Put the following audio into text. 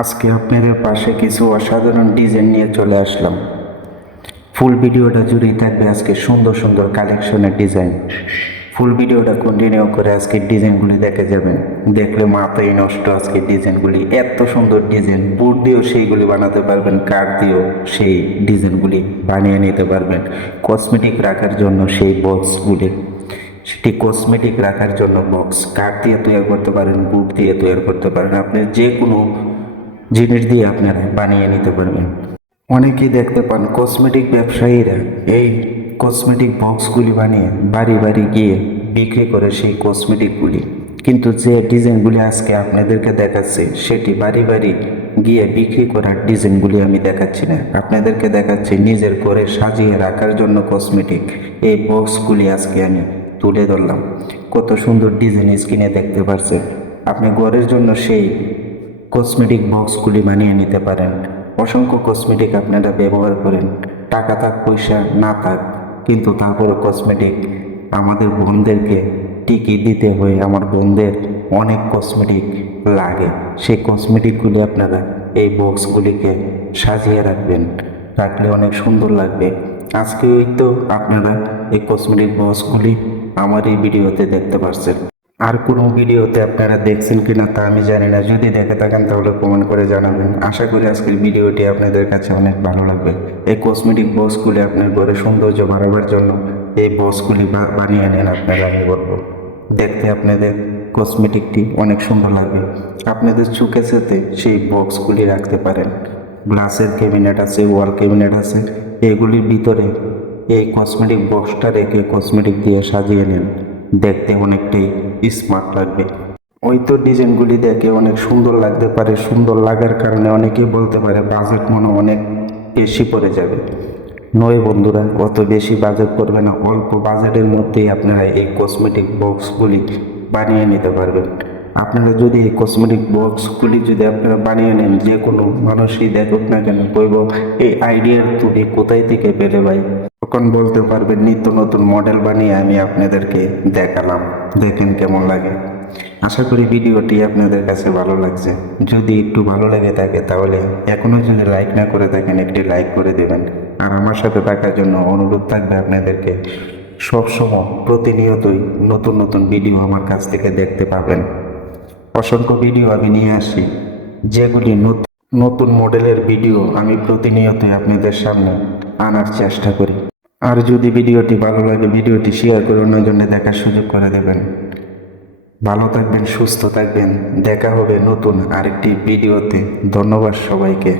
আজকে আপনাদের পাশে কিছু অসাধারণ ডিজাইন নিয়ে চলে আসলাম। ফুল ভিডিওটা জুড়েই থাকবে আজকে সুন্দর সুন্দর কালেকশনের ডিজাইন। ফুল ভিডিওটা কন্টিনিউ করে আজকে ডিজাইনগুলি দেখে যাবেন। দেখলে মাথায় নষ্ট আজকে ডিজাইনগুলি। এত সুন্দর ডিজাইন। বুট দিয়েও সেইগুলি বানাতে পারবেন, কাঠ দিয়েও সেই ডিজাইনগুলি বানিয়ে নিতে পারবেন। কসমেটিক রাখার জন্য সেই বক্সগুলি সেটি কসমেটিক রাখার জন্য বক্স কাঠ দিয়ে তৈরি করতে পারেন, বুট দিয়ে তৈরি করতে পারেন। আপনি যে কোনো জিনিস দিয়ে আপনারা বানিয়ে নিতে পারবেন। অনেকেই দেখতে পান কসমেটিক ব্যবসায়ীরা এই কসমেটিক বক্সগুলি বানিয়ে বাড়ি বাড়ি গিয়ে বিক্রি করে সেই কসমেটিকগুলি কিন্তু যে ডিজাইনগুলি আজকে আপনাদেরকে দেখাচ্ছি, সেটি বাড়ি বাড়ি গিয়ে বিক্রি করার ডিজাইনগুলি আমি দেখাচ্ছি না। আপনাদেরকে দেখাচ্ছি নিজের করে সাজিয়ে রাখার জন্য কসমেটিক এই বক্সগুলি আজকে আমি তুলে ধরলাম। কত সুন্দর ডিজাইন স্ক্রিনে দেখতে পাচ্ছেন আপনি ঘরের জন্য সেই কসমেটিক বক্সগুলি বানিয়ে নিতে পারেন। অসংখ্য কসমেটিক আপনারা ব্যবহার করেন। টাকা থাক, পয়সা না থাক, কিন্তু তারপরে কসমেটিক আমাদের বোনদেরকে টিকি দিতে হয়ে আমার বোনদের অনেক কসমেটিক লাগে। সেই কসমেটিকগুলি আপনারা এই বক্সগুলিকে সাজিয়ে রাখবেন। রাখলে অনেক সুন্দর লাগবে। আজকে তো আপনারা এই কসমেটিক বক্সগুলি আমার এই ভিডিওতে দেখতে পাচ্ছেন আর কোনো ভিডিওতে আপনারা দেখছেন কি না তা আমি জানি না। যদি দেখে থাকেন তাহলে কমেন্ট করে জানাবেন। আশা করি আজকের ভিডিওটি আপনাদের কাছে অনেক ভালো লাগবে। এই কসমেটিক বক্সগুলি আপনার ঘরে সৌন্দর্য বাড়াবার জন্য এই বক্সগুলি বানিয়ে নেন আপনারা, আমি বলব। দেখতে আপনাদের কসমেটিকটি অনেক সুন্দর লাগবে। আপনাদের সাথে সেই বক্সগুলি রাখতে পারেন। গ্লাসের ক্যাবিনেট আছে ওয়াল ক্যাবিনেট আছে। এগুলির ভিতরে এই কসমেটিক বক্সটা রেখে কসমেটিক দিয়ে সাজিয়ে নেন। দেখতে অনেকটাই স্মার্ট লাগবে। ওই তো ডিজাইনগুলি দেখে অনেক সুন্দর লাগতে পারে, সুন্দর লাগার কারণে অনেকে বলতে পারে বাজেট মনে অনেক বেশি পড়ে যাবে। নয় বন্ধুরা, অত বেশি বাজেট করবে না, অল্প বাজেটের মধ্যেই আপনারা এই কসমেটিক বক্সগুলি বানিয়ে নিতে পারবেন। আপনারা যদি এই কসমেটিক বক্সগুলি যদি আপনারা বানিয়ে নেন, যে কোনো মানুষই দেখুক না কেন কইব এই আইডিয়ার তুমি কোথায় থেকে পেলে ভাই? তখন বলতে পারবেন, নিত্য নতুন মডেল বানিয়ে আমি আপনাদেরকে দেখালাম। দেখেন কেমন লাগে। আশা করি ভিডিওটি আপনাদের কাছে ভালো লাগছে। যদি একটু ভালো লেগে থাকে তাহলে এখনও যদি লাইক না করে থাকেন, একটি লাইক করে দেবেন। আর আমার সাথে থাকার জন্য অনুরোধ থাকবে আপনাদেরকে, সবসময় প্রতিনিয়তই নতুন নতুন ভিডিও আমার কাছ থেকে দেখতে পাবেন। অসংখ্য ভিডিও আমি নিয়ে আসি যেগুলি নত- নতুন মডেলের ভিডিও আমি প্রতিনিয়তই আপনাদের সামনে আনার চেষ্টা করি। আর যদি ভিডিওটি ভালো লাগে, ভিডিওটি শেয়ার করে অন্যজনে দেখার সুযোগ করে দেবেন। ভালো থাকবেন, সুস্থ থাকবেন। দেখা হবে নতুন আরেকটি ভিডিওতে। ধন্যবাদ সবাইকে।